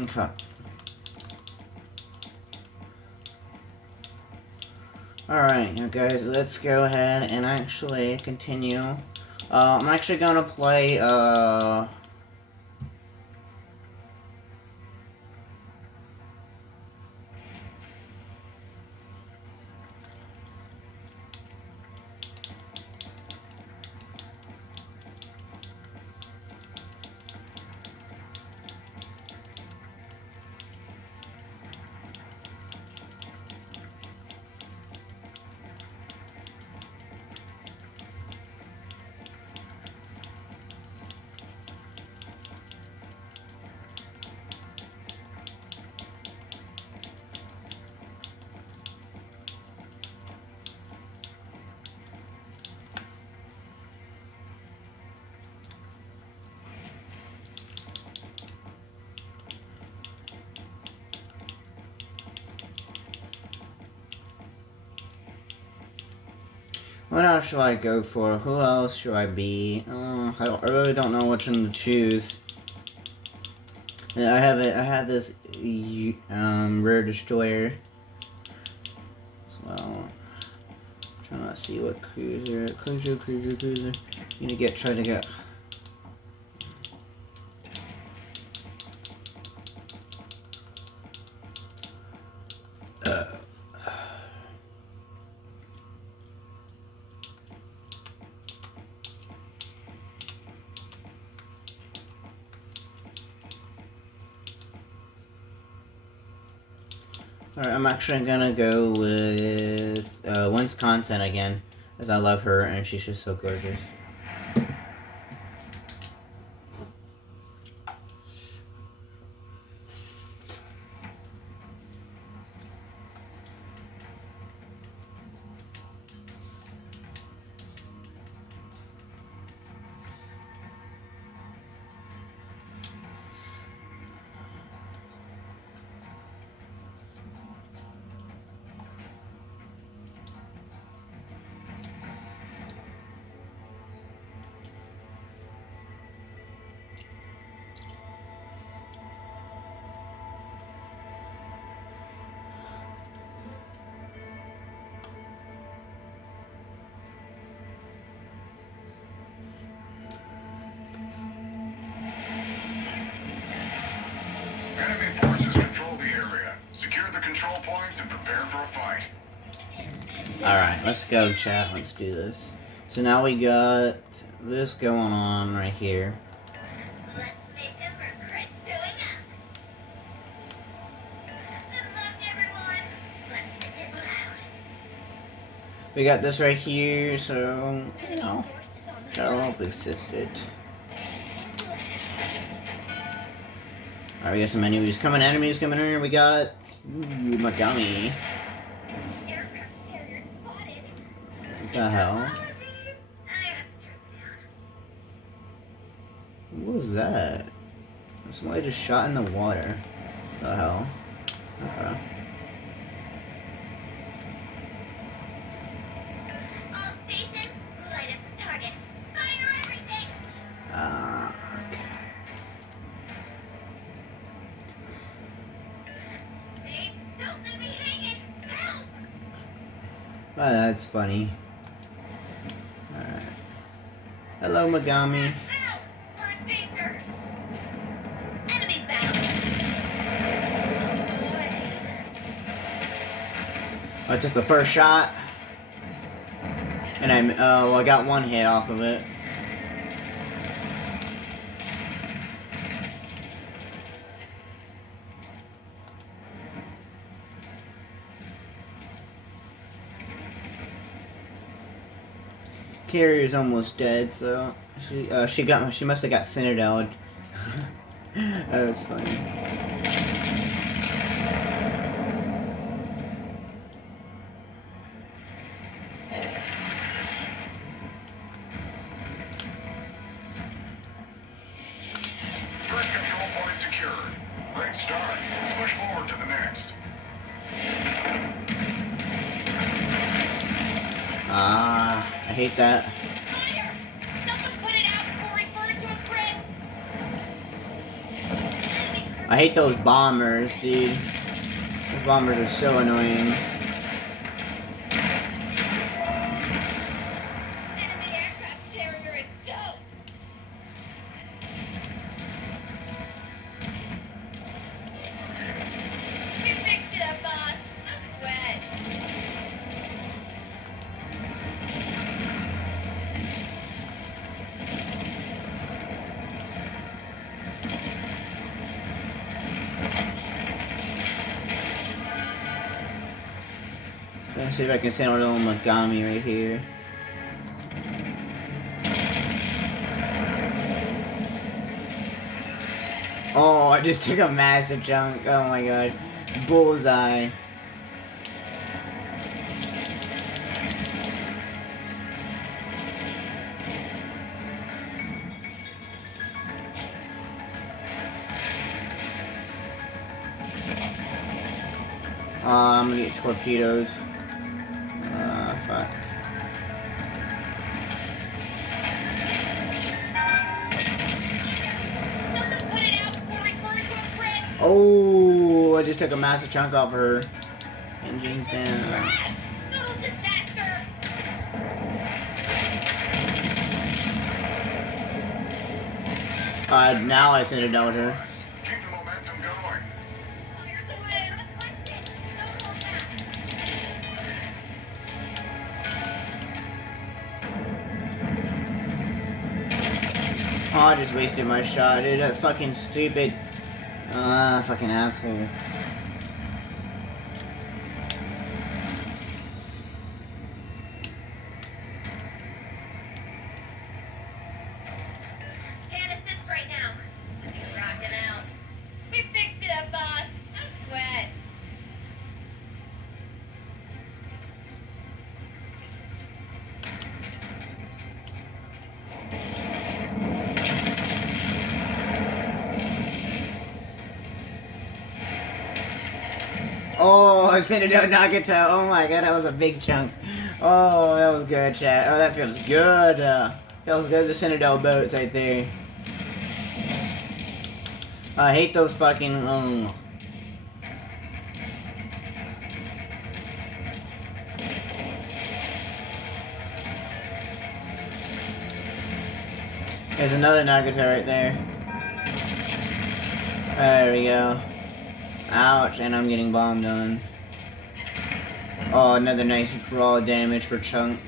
Okay. Alright, now guys, let's go ahead and actually continue. I'm actually gonna play, what else should I go for? Who else should I be? I really don't know which one to choose. I have this, rare destroyer. So, trying to see what cruiser. Need to try to get. Alright, I'm actually gonna go with Wynn's content again, as I love her and she's just so gorgeous. Enemy forces control the area. Secure the control points and prepare for a fight. Alright, let's go, chat. Let's do this. So now we got this going on right here. Let's make them regret showing up. Good luck, everyone. Let's make it loud. We got this right here, so, you know, that'll hopefully assist it. Alright, we got some enemies coming in. We got Magami. Aircraft carrier spotted. What the hell? Apologies. I have to turn it down. What was that? Somebody just shot in the water. What the hell? Okay. All stations, light up the target. Fire everything. Okay. Mate, don't leave me hanging. Help! Oh, that's funny. Alright. Hello, Magami. Ow! We're in danger. Enemy battle. I took the first shot. And I got one hit off of it. Carrier's almost dead, so she must have got Citadel. That was funny. First control point secured. Great start. Push forward to the next. I hate that. Fire! Someone put it out before we burn to a crisp. I hate those bombers, dude. Those bombers are so annoying. Enemy aircraft carrier is toast. We fixed it up, boss. No sweat. Let's see if I can send a little Megami right here. Oh, I just took a massive chunk. Oh my god. Bullseye. I'm gonna get torpedoed. Fuck. Someone put it out before we burn to a crisp. Oh, I just took a massive chunk off her. Engines down. Crash! Total disaster! Now I sent it out her. Keep the momentum going. Fires away! Let's get it! Don't hold back! Oh, I just wasted my shot, dude. That fucking stupid. Fucking asshole. Can't assist right now. You're rocking out. We fixed it up, boss. No sweat. Oh, I sent it out Nagato. Oh my god, that was a big chunk. Oh, that was good, chat. Oh, that feels good. Feels good to send it out boats right there. I hate those fucking. There's another Nagato right there. There we go. Ouch, and I'm getting bombed on. Oh, another nice raw damage for Chunk.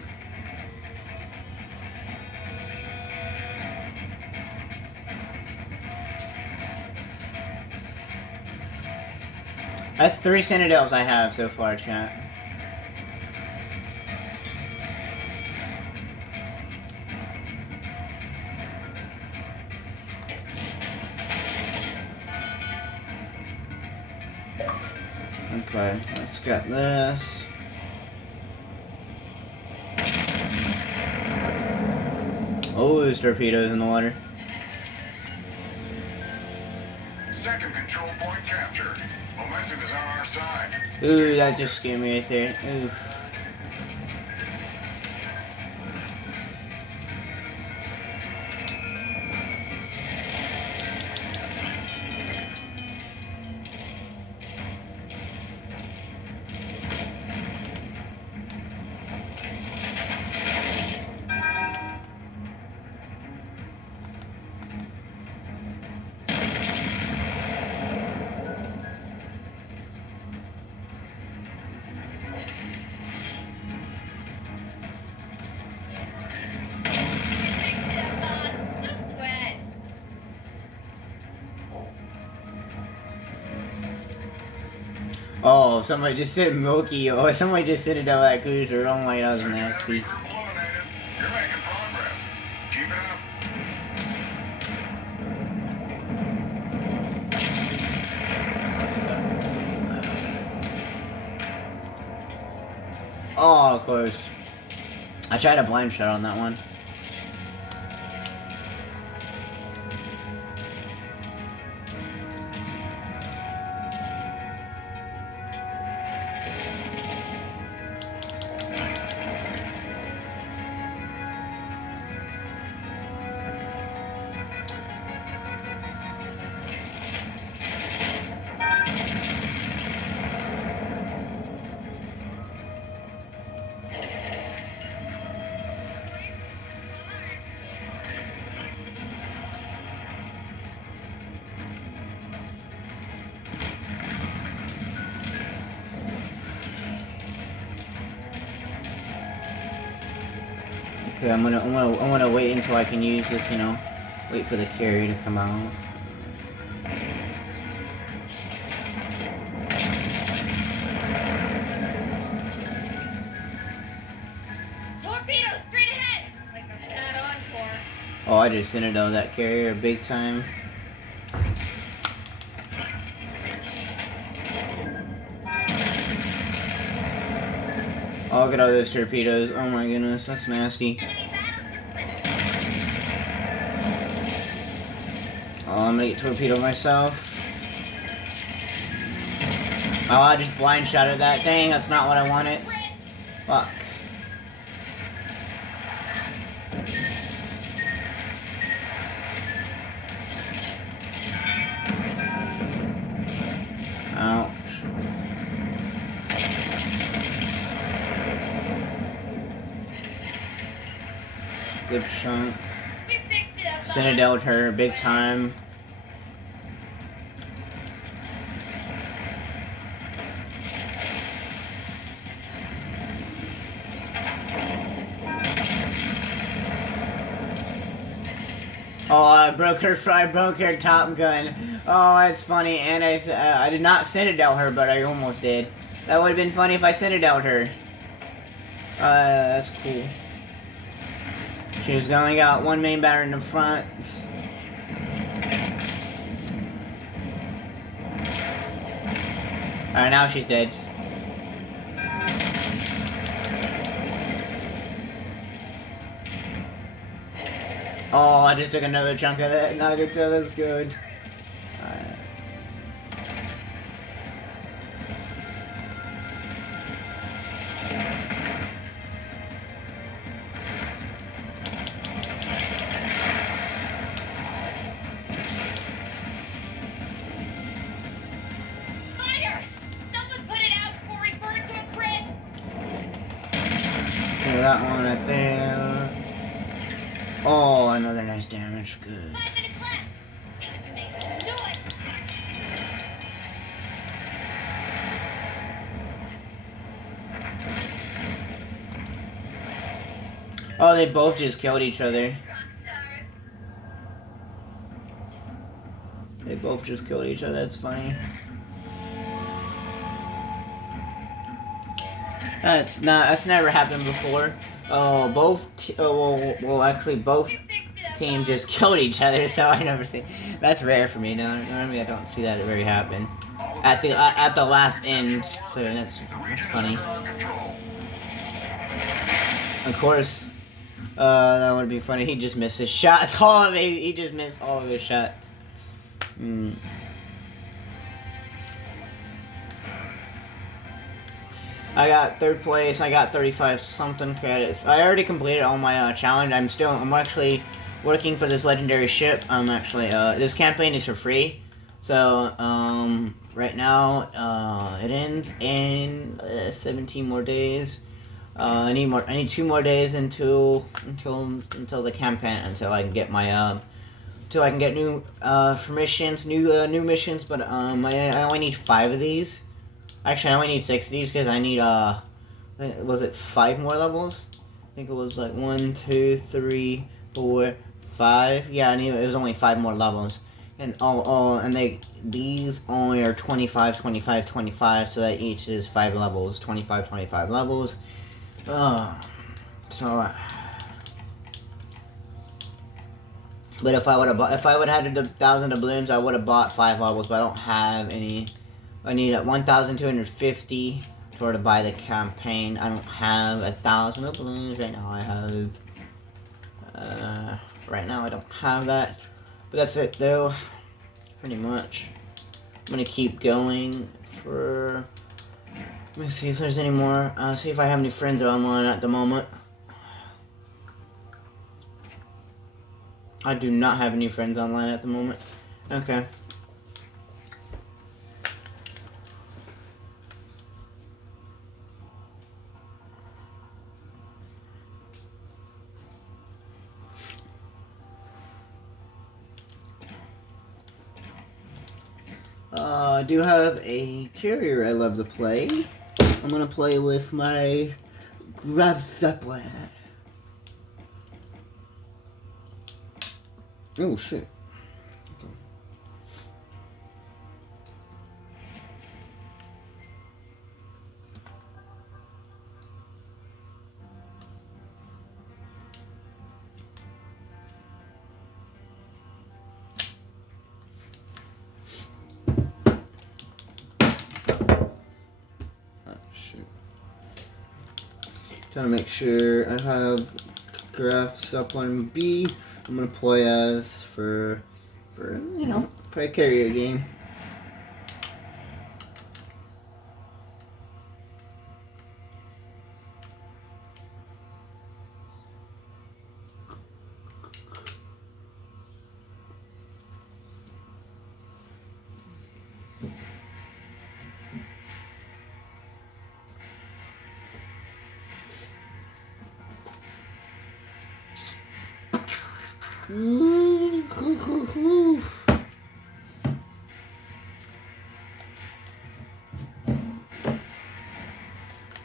That's 3 Citadels I have so far, chat. Okay, let's get this. Oh, there's torpedoes in the water. Second control point captured. Momentum is on our side. Ooh, that just scared me right there. Oof. Fixed it up, boss. No sweat. Oh, somebody just said Milky. Oh, somebody just said it out that cruiser. Oh my god, that was nasty. Group eliminated. You're making progress. Keep it up. Oh, close. I tried a blind shot on that one. Okay, I'm gonna wait until I can use this, you know, wait for the carrier to come out. Torpedo straight ahead! Like I'm not on for. Oh, I just citadel that carrier big time. Oh, look at all those torpedoes. Oh my goodness, that's nasty. Enemy battleship with Oh, I'm gonna get torpedoed myself. Oh, I just blind shotted that thing. That's not what I wanted. Fuck. Ouch. Good chunk. We fixed it up. Citadel'd her big time. Oh, I broke her top gun. Oh, it's funny, and I did not Citadel her, but I almost did. That would have been funny if I Citadel'd her. That's cool. She was going out one main battery in the front. Alright, now she's dead. Oh, I just took another chunk of it. Now I can tell that's good. Alright. Fire! Someone put it out before we burn to a crisp! Okay, that one right there. Oh, another nice damage. Good. 5 minutes left! Time to make some noise! Oh, they both just killed each other. Rockstars! They both just killed each other. That's funny. That's never happened before. Oh, actually both We fixed it up. teams just killed each other. So I never see. That's rare for me. Normally I don't see that very happen at the last end. So that's funny. Of course, that would be funny. He just missed his shots. He just missed all of his shots. I got third place. I got 35 something credits. I already completed all my challenge. I'm actually working for this legendary ship. I'm actually this campaign is for free. So right now it ends in 17 more days. I need 2 more days until the campaign, until I can get my until I can get new missions, new missions. But I only need 5 of these. Actually, I only need 6 of these because I need was it 5 more levels? I think it was like 1, 2, 3, 4, 5. Yeah, it was only 5 more levels, and these only are 25, 25, 25. So that each is 5 levels, 25, 25 levels. But if I would have had 1,000 doubloons, I would have bought 5 levels. But I don't have any. I need 1,250 to buy the campaign. I don't have 1,000 doubloons right now. I have right now I don't have that. But that's it though. Pretty much. I'm gonna keep going for. Let me see if there's any more. See if I have any friends online at the moment. I do not have any friends online at the moment. Okay. I do have a carrier I love to play. I'm gonna play with my Grab Zeppelin. Oh shit. Trying to make sure I have graphs up on B. I'm gonna play as for you know, play a carrier game.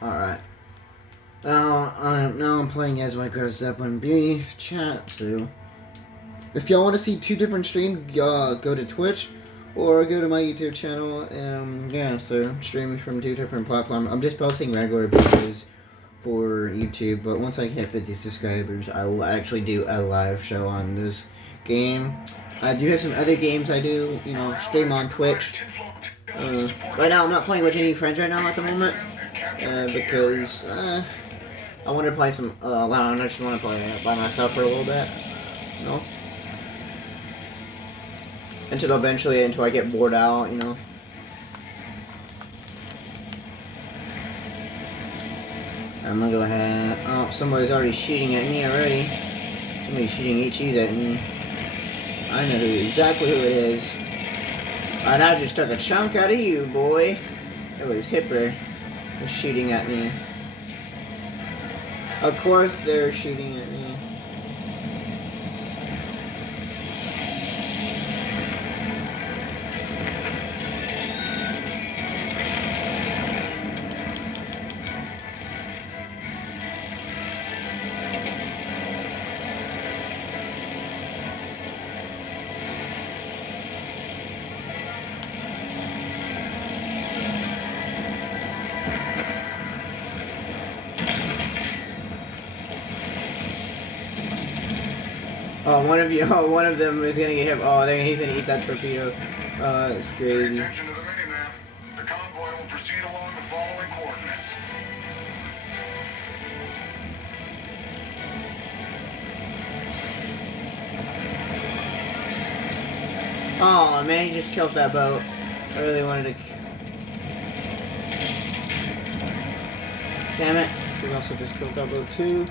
Alright. Now I'm playing as my girl Zeppelin B chat, so if y'all want to see two different streams, go to Twitch or go to my YouTube channel. Yeah, so I'm streaming from two different platforms. I'm just posting regular videos for YouTube, but once I hit 50 subscribers, I will actually do a live show on this game. I do have some other games I do, you know, stream on Twitch. Right now, I'm not playing with any friends right now at the moment, because I want to play some. I just want to play by myself for a little bit, you know, until I get bored out, you know. I'm gonna go ahead. Oh, somebody's already shooting at me already. Somebody's shooting HEs at me. I know exactly who it is. And I just took a chunk out of you, boy. It was Hipper. Was shooting at me. Of course they're shooting at me. Oh, one of them is gonna get hit. Oh, he's gonna eat that torpedo. It's crazy. Attention to the minimap. The convoy will proceed along the following coordinates. Oh man, he just killed that boat. I really wanted to. Damn it! He also just killed that boat too.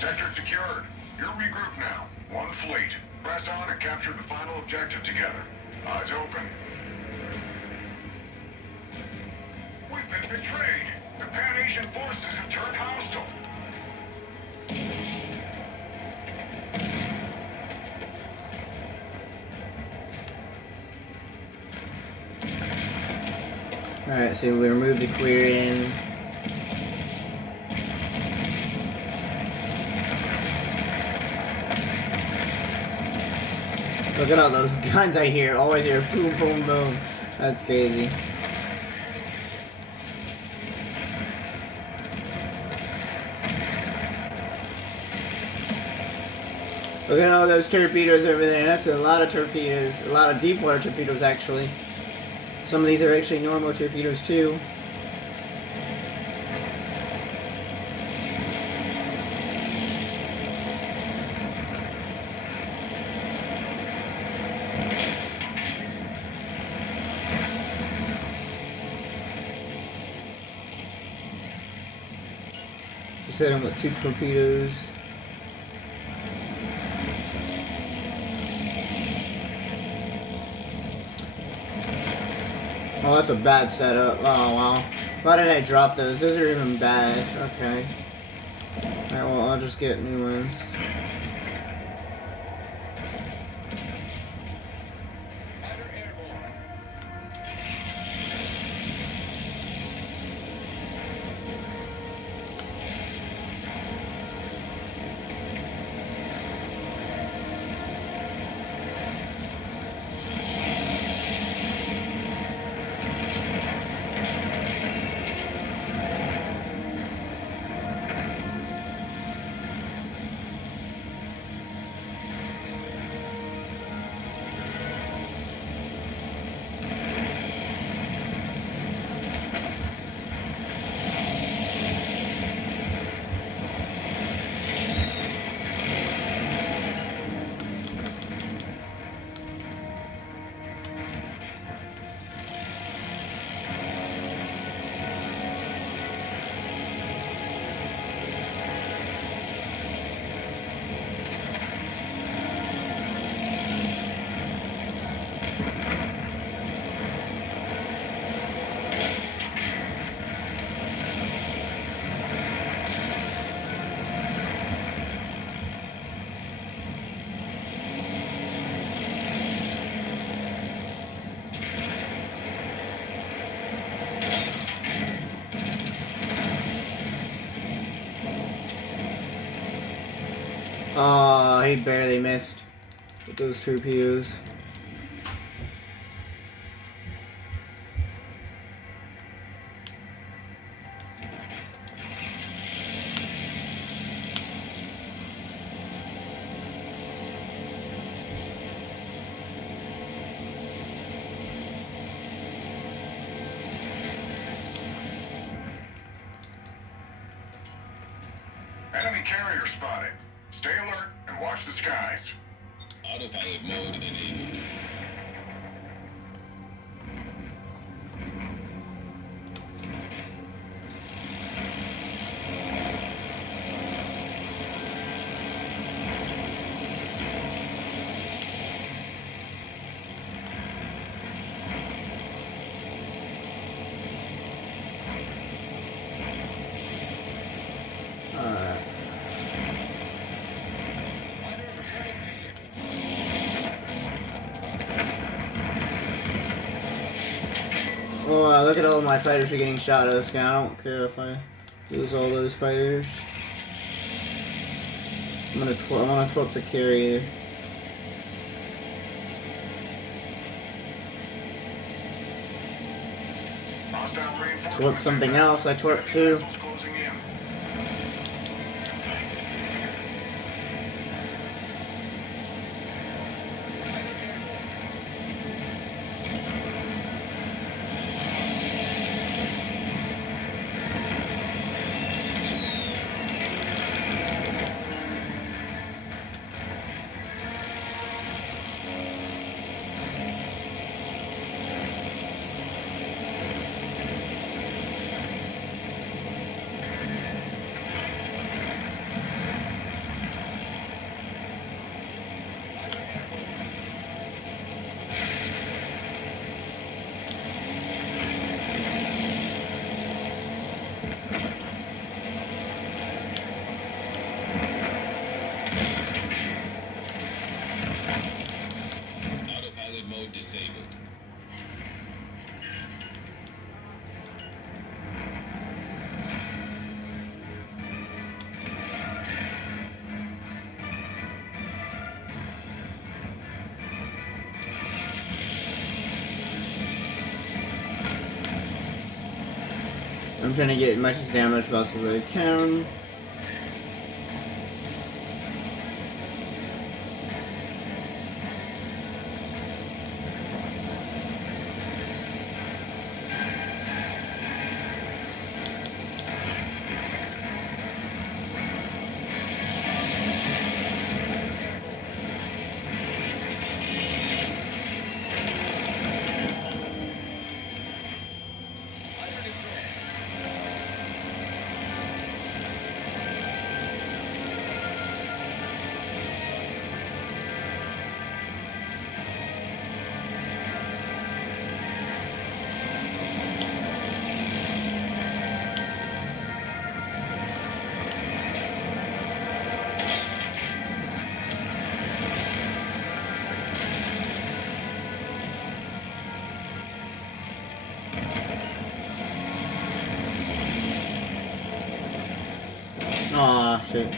Sector secured. You're regrouped now. One fleet. Press on and capture the final objective together. Eyes open. We've been betrayed. The Pan-Asian forces have turned hostile. Alright, so we remove the clearing. Look at all those guns I hear. Always hear boom, boom, boom. That's crazy. Look at all those torpedoes over there. That's a lot of torpedoes. A lot of deep water torpedoes, actually. Some of these are actually normal torpedoes, too. Just hit him with 2 torpedoes. Oh, that's a bad setup. Oh, wow. Why did I drop those? Those are even bad. Okay. Alright, well, I'll just get new ones. Oh, he barely missed with those torpedoes. Enemy carrier spotted. Stay alert and watch the skies. Autopilot mode enabled. Alright. Oh, look at all my fighters are getting shot out of the sky. I don't care if I lose all those fighters. I want to torp the carrier. Hostile reinforcements Torp something else. I torp two. vessels closing in. Autopilot mode disabled. I'm trying to get as much damage as I can. Aw, shit.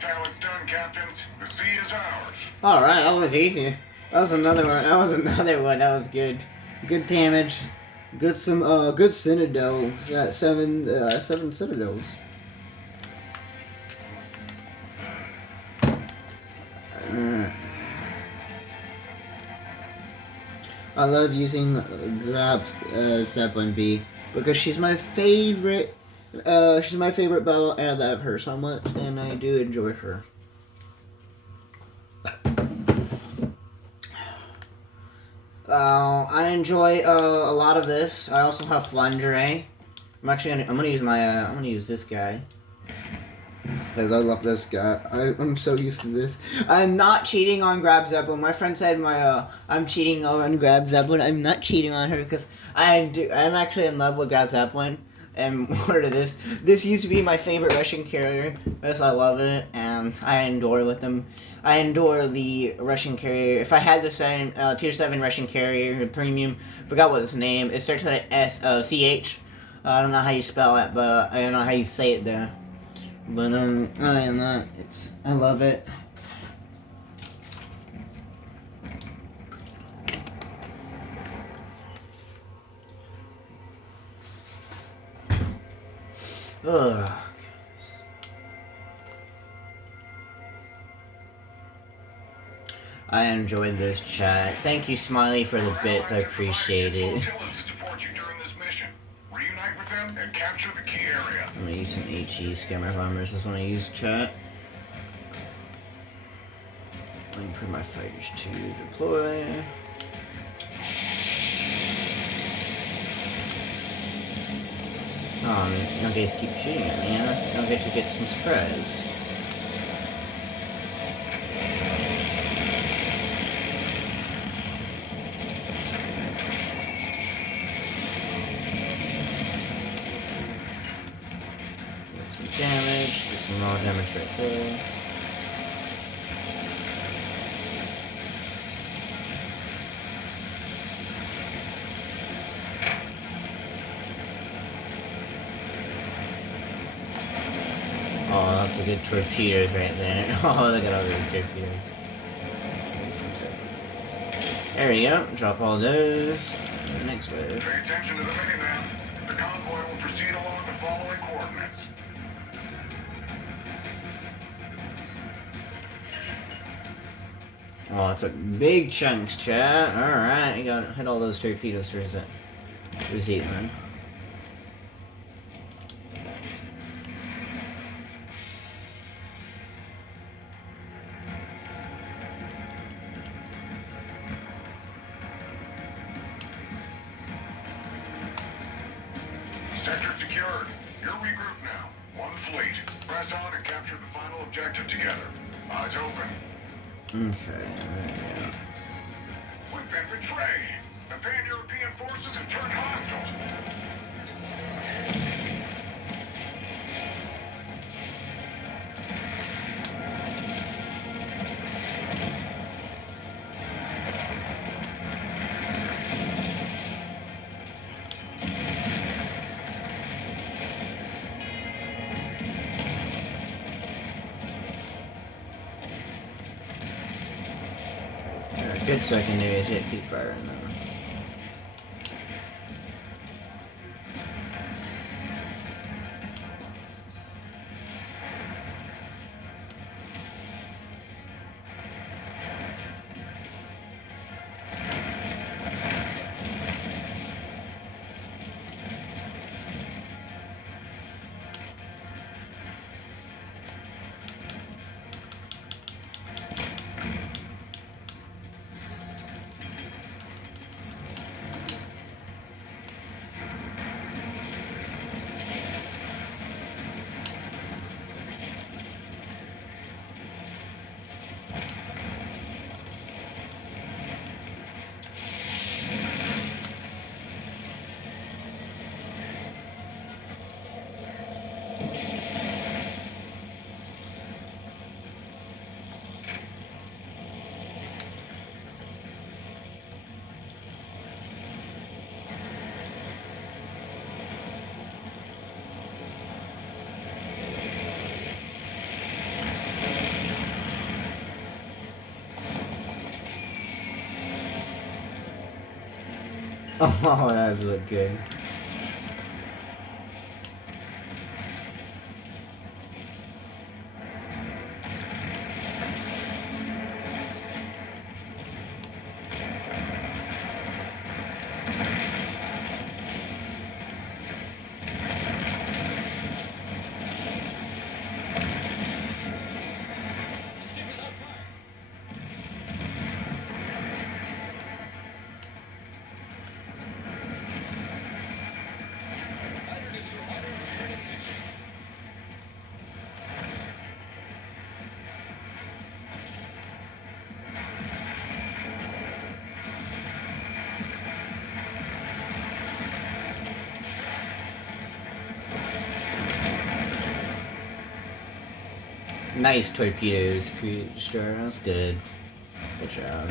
That's how it's done, captains. The sea is ours. Alright, that was easy. That was another one. That was another one. That was good. Good damage. Good good citadel. Got seven citadels. I love using Grab's Zeppelin B because she's my favorite. She's my favorite battle, and I love her so much, and I do enjoy her. I enjoy a lot of this. I also have Flangeray. I'm gonna use this guy because I love this guy. I'm so used to this. I'm not cheating on Grab Zeppelin. My friend said I'm cheating on Grab Zeppelin. I'm not cheating on her because I'm actually in love with Grab Zeppelin. And more to this. This used to be my favorite Russian carrier. Yes, I love it, and I endure with them. I endure the Russian carrier. If I had the tier 7 Russian carrier, premium, forgot what its name. It starts with an CH. I don't know how you spell it, but I don't know how you say it there. But other than that, I love it. Ugh. I enjoyed this chat. Thank you, Smiley, for the bits. I appreciate it. To support you during this mission. Reunite with them and capture the key area. I'm gonna use some HE scammer bombers. That's when I use chat. Waiting for my fighters to deploy. Oh, man, you guys keep shooting at me, huh? Don't get to get some surprise. Get some damage, get some raw damage right there. Oh, that's a good torpedoes right there. Oh, look at all those torpedoes. There we go. Drop all those. Next wave. Pay attention to the miniman. The convoy will proceed along the following coordinates. Oh, it's a big chunks, chat. Alright, you gotta hit all those torpedoes for Zealand. Sector secured. You're regrouped now. One fleet. Press on and capture the final objective together. Eyes open. Okay, there we go. We've been betrayed. The pan-European forces have turned hostile. Good secondary hit, keep firing them. Oh, that does look good. Nice torpedoes, Destroyer. That's good. Good job.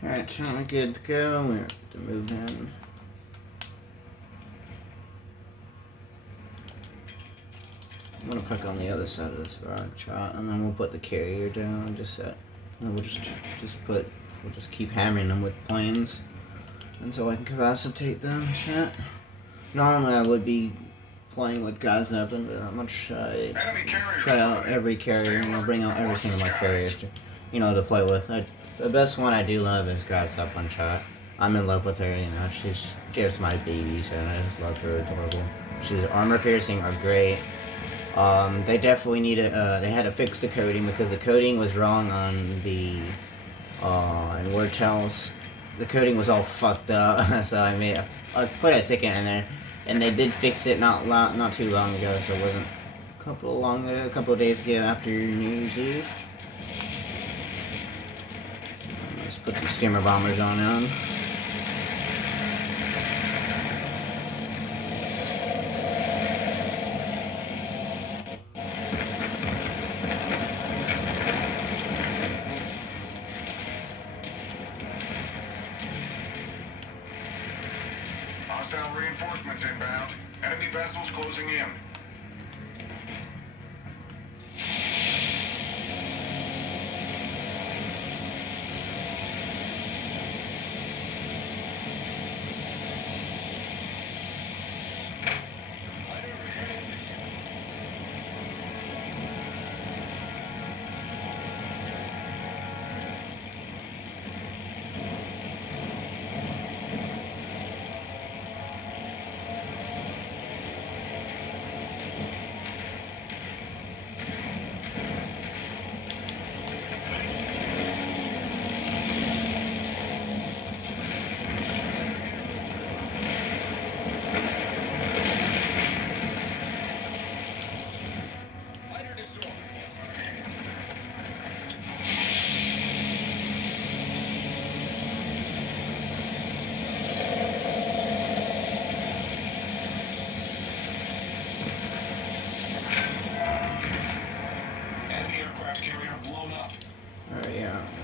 Alright, so we're good to go. We have to move in. I'm gonna park on the other side of this rock trot, and then we'll put the carrier down. And we'll just keep hammering them with planes until I can capacitate them. Shit. Normally I would be playing with guys up, but I'm gonna try out every carrier, and I'll bring out every single of my carriers to play with. The best one I do love is Grabs Up One Shot. I'm in love with her. She's just my baby, so I just love her. Adorable. She's armor piercing are great. They definitely needed. They had to fix the coding because the coding was wrong on the in word tells. The coding was all fucked up, so I put a ticket in there, and they did fix it not too long ago. So it wasn't a couple of days ago after New Year's Eve. Let's put some skimmer bombers on them. Hostile reinforcements inbound. Enemy vessels closing in.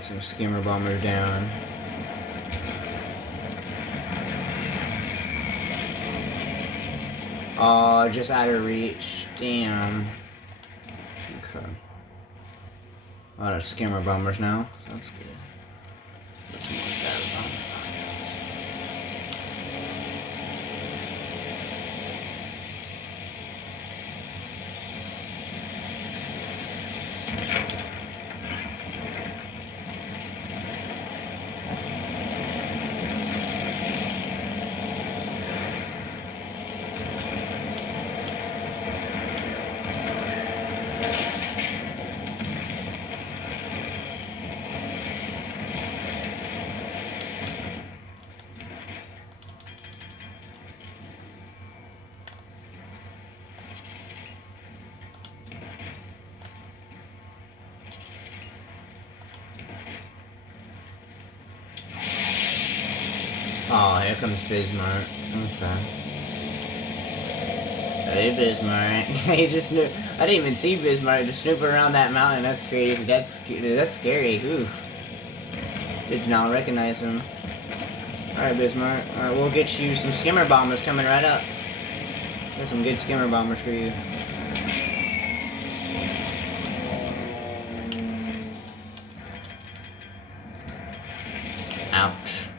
Some skimmer bombers down. Oh, just out of reach. Damn. Okay. A lot of skimmer bombers now. Sounds good. Let's more battle bombers. here comes Bismarck. Okay. Hey, Bismarck. He just knew. I didn't even see Bismarck just snoop around that mountain. That's crazy. That's scary. Oof. Did not recognize him. Alright, Bismarck. Alright, we'll get you some skimmer bombers coming right up. There's some good skimmer bombers for you. Ouch.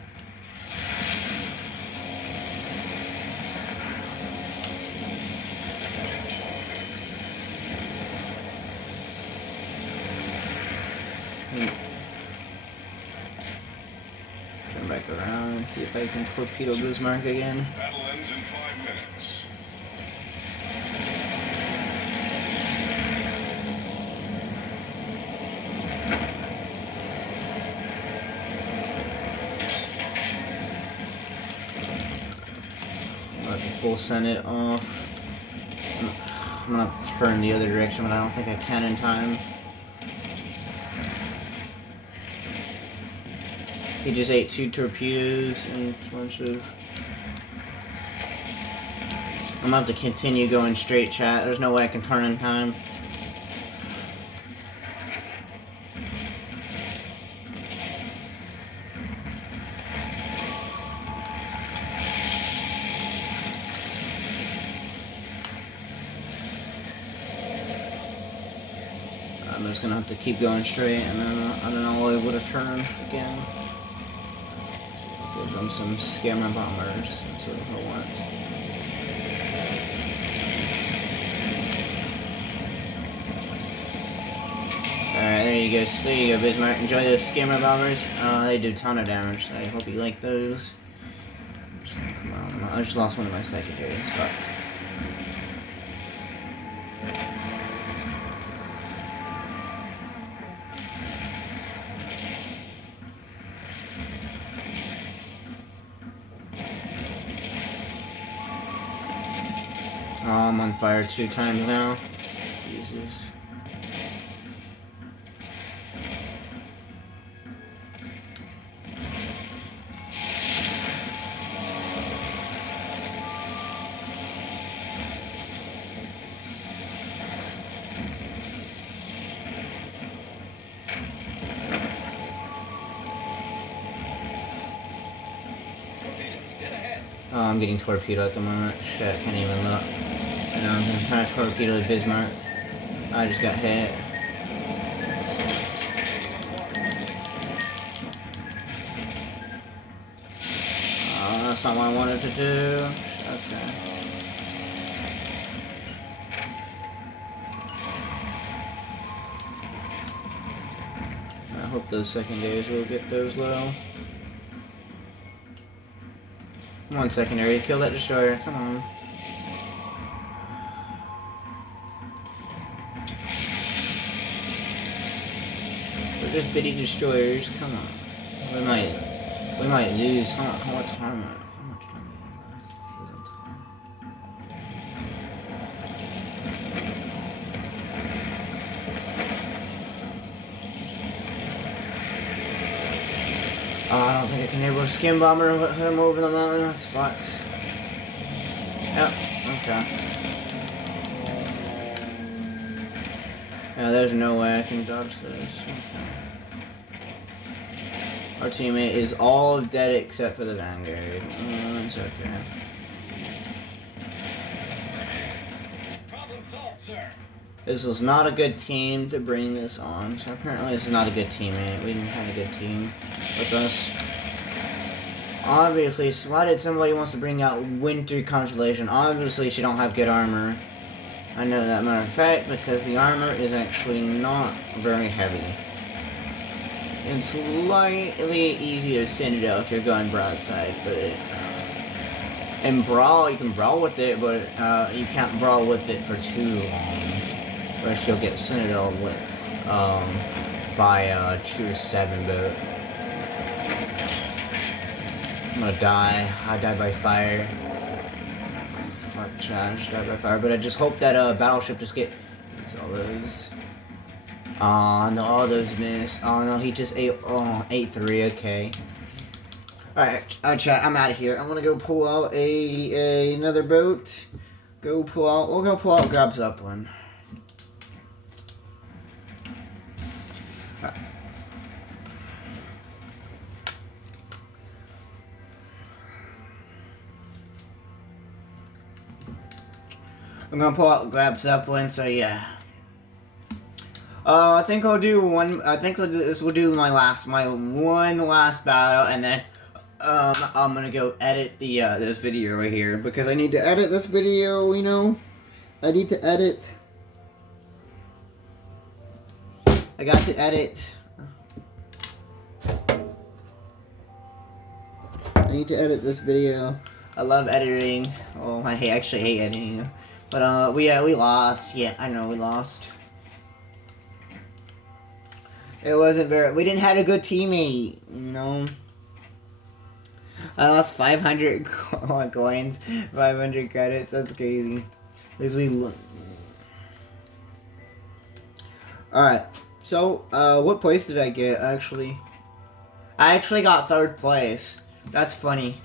Turn back around and see if I can torpedo Bismarck again. Battle ends in 5 minutes. I'll have to full send it off. I'm gonna turn the other direction, but I don't think I can in time. He just ate 2 torpedoes and a bunch of... I'm gonna have to continue going straight, chat. There's no way I can turn in time. I'm just gonna have to keep going straight, and then I don't know, I would have turned again. Give them some scammer bombers. That's what I want. Alright, there you go. There you go, Bismarck. Enjoy those scammer bombers. They do a ton of damage, so I hope you like those. Come on, I just lost one of my secondaries. Fuck. Oh, I'm on fire 2 times now. Jesus. Oh, I'm getting torpedoed at the moment. Shit, I can't even look. You know, I'm trying to torpedo the Bismarck. I just got hit. Oh, that's not what I wanted to do. Okay. I hope those secondaries will get those low. Come on, secondary. Kill that destroyer. Come on. They're just bitty destroyers. Come on. We might lose. How much time? How much time? Oh, I don't think I can able to skim bomber him over the mountain. That's fucked. Yep. Okay. Yeah, there's no way I can dodge this. Okay. Our teammate is all dead except for the Vanguard. It's okay. Problem solved, sir. This was not a good team to bring this on, so apparently this is not a good teammate. We didn't have a good team with us. Obviously, why did somebody wants to bring out Winter Constellation? Obviously, she don't have good armor. I know that matter of fact because the armor is actually not very heavy. It's slightly easier to send it out if you're going broadside, but in brawl you can brawl with it, but you can't brawl with it for too long. Or else you'll get Citadel with by tier 7 boat. I'm gonna die. I died by fire. Fuck, I just died by fire. But I just hope that battleship just gets all those. Oh no, all those miss. Oh no, he just ate 8-3. Okay. Alright, chat, I'm out of here. I'm gonna go pull out another boat. We'll go pull out grab Zeppelin. I'm gonna pull out grab Zeppelin, so yeah. I think I'll do one. I think this will do my last battle, and then I'm gonna go edit the this video right here because I need to edit this video. You know, I need to edit. I got to edit. I need to edit this video. I love editing. Oh, actually hate editing. But we lost. Yeah, I know we lost. It wasn't very. We didn't have a good teammate. You know. I lost 500 coins, 500 credits. That's crazy. Because we. All right. So, what place did I get? I actually got 3rd place. That's funny.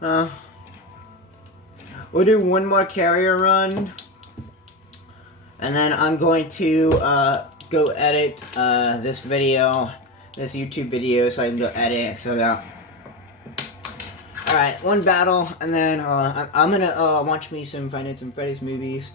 We'll do one more carrier run, and then I'm going to go edit this YouTube video, so I can go edit it so that. All right, one battle, and then I'm gonna watch me some Five Nights at Freddy's movies.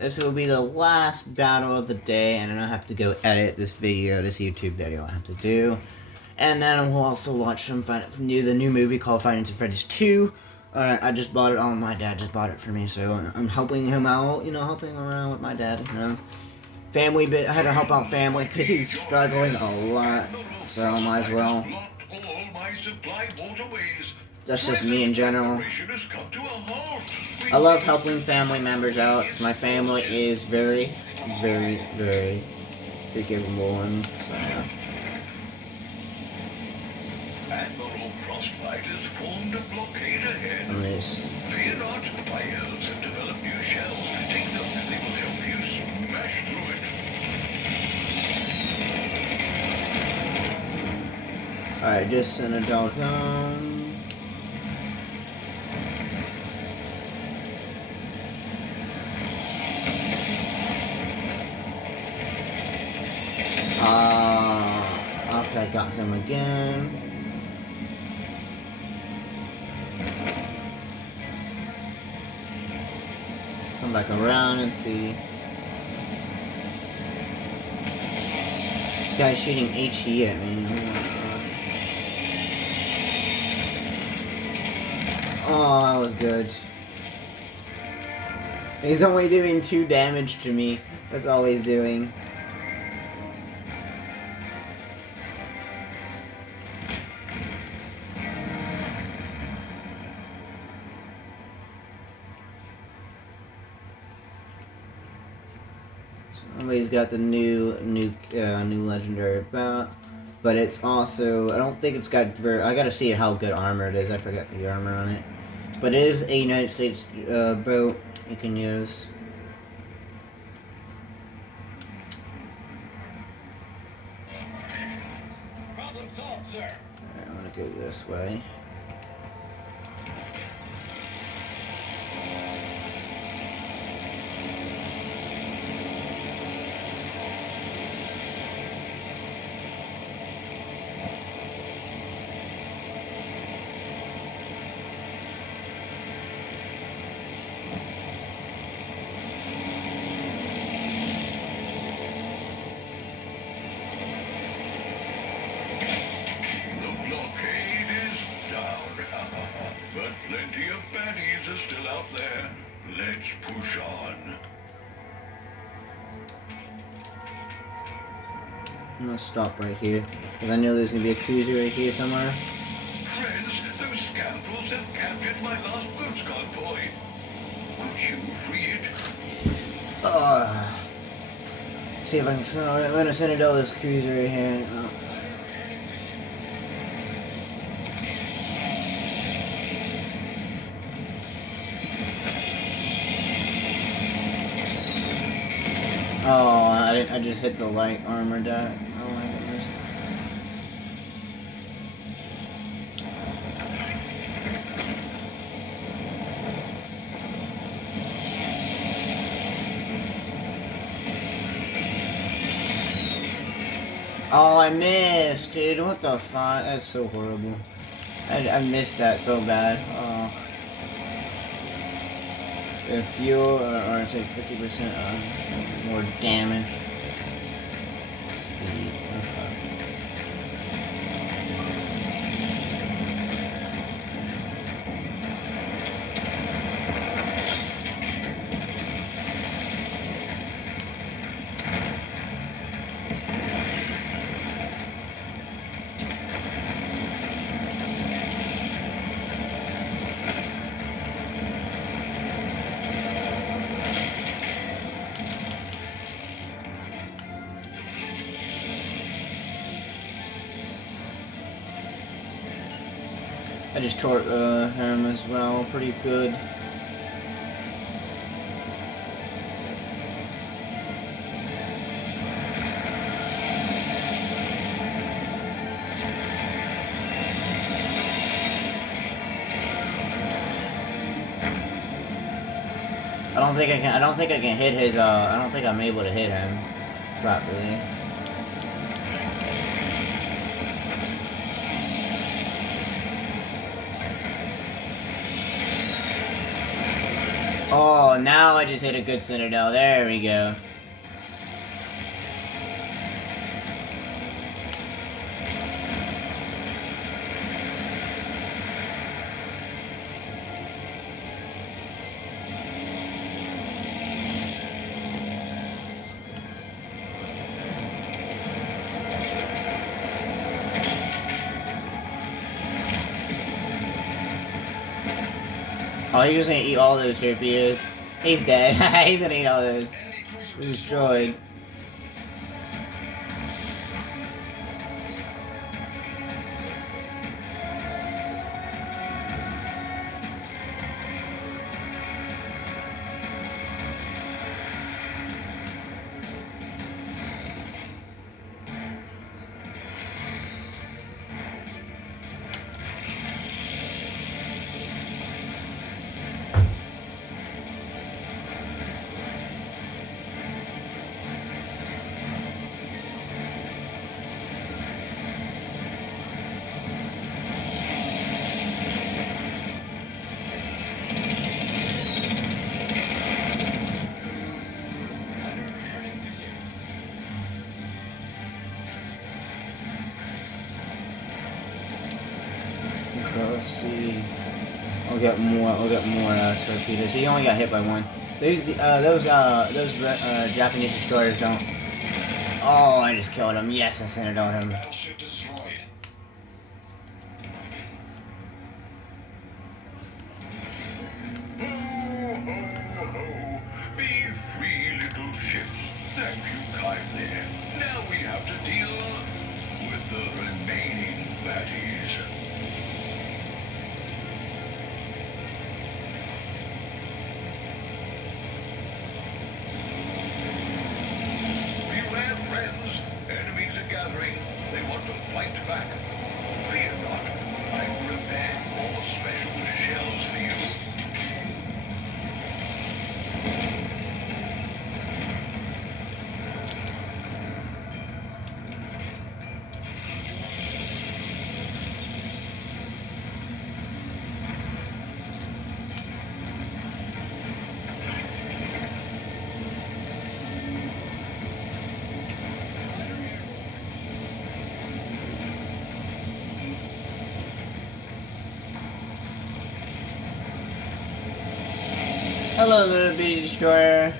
This will be the last battle of the day, and then I'll have to go edit this YouTube video I have to do. And then we'll also watch the new movie called Five Nights at Freddy's 2. I just bought it. Oh, my dad just bought it for me, so I'm helping him out, you know, helping around with my dad, you know. Family bit, I had to help out family because he's struggling a lot, so I might as well. That's just me in general. I love helping family members out because my family is very, very, very forgivable and so, yeah. Admiral Frostbite has formed a blockade ahead. Fear not, players have developed new shells. Take them, they will help you smash through it. Alright, just send a dog home. Okay, got him again. Come back around and see. This guy's shooting HE at me. Oh, that was good. He's only doing 2 damage to me. That's all he's doing. Somebody's got the new legendary about, but it's also, I don't think it's got I gotta see how good armor it is. I forgot the armor on it, but it is a United States boat you can use. Problem solved, sir. Alright, I'm gonna go this way. Plenty of baddies are still out there. Let's push on. I'm gonna stop right here, because I know there's gonna be a cruiser right here somewhere. Friends, those scoundrels have captured See if I can. So I'm gonna Citadel this cruiser right here. Oh, I just hit the light armor dot. Oh my goodness. Oh, I missed, dude. What the fuck? That's so horrible. I missed that so bad. Oh. The fuel, or take 50% more damage. Speed. Okay. I just tore him as well, pretty good. I don't think I can hit his. I don't think I'm able to hit him properly. Oh, now I just hit a good Citadel. There we go. Oh, he's just gonna eat all those torpedoes. He's dead. He's gonna eat all those. Destroyed. See, I'll get more torpedoes. He only got hit by one. Those Japanese destroyers don't. Oh, I just killed him. Yes, I sent it on him. Battleship destroyed. Ho, ho, ho. Be free, little ships. Thank you kindly. Now we have to deal with the remaining baddies. Beware, friends. Enemies are gathering. They want to fight back. Fear not. I will prepare more special shells for you. Hello, little bitty destroyer.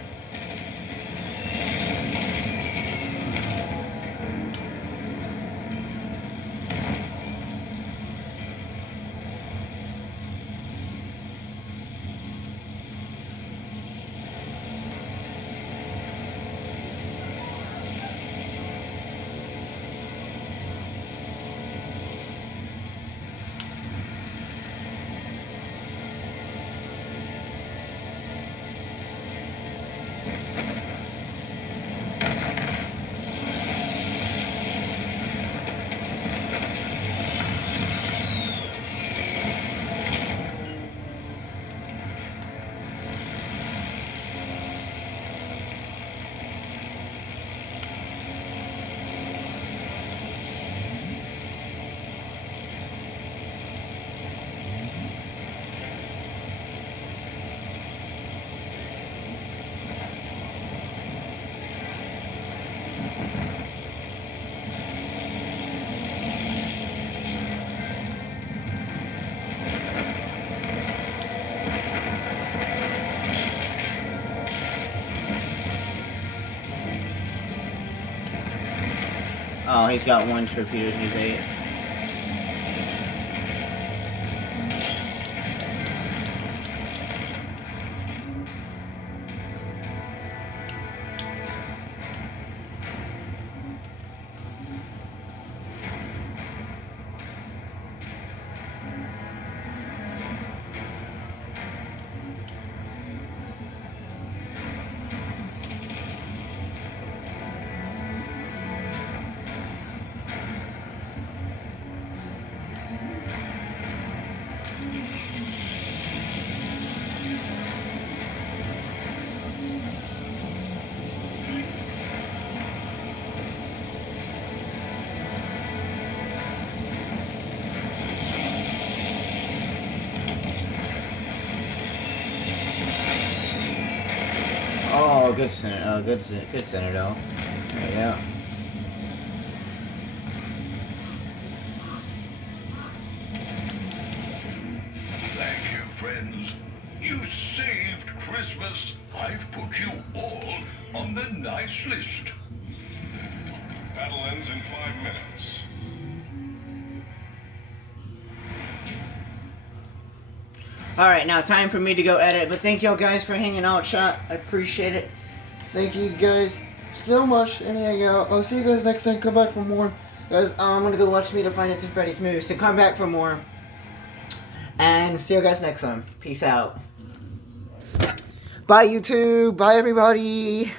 Oh, he's got one torpedo to his 8. Oh, good center. Good center though. There you go. Thank you, friends. You saved Christmas. I've put you all on the nice list. Battle ends in 5 minutes. Alright, now time for me to go edit. But thank y'all guys for hanging out, chat. I appreciate it. Thank you guys so much. And yeah, yo, I'll see you guys next time. Come back for more. Guys, I'm gonna go watch Me to Find It and Freddy's movie. So come back for more. And see you guys next time. Peace out. Bye, YouTube. Bye, everybody.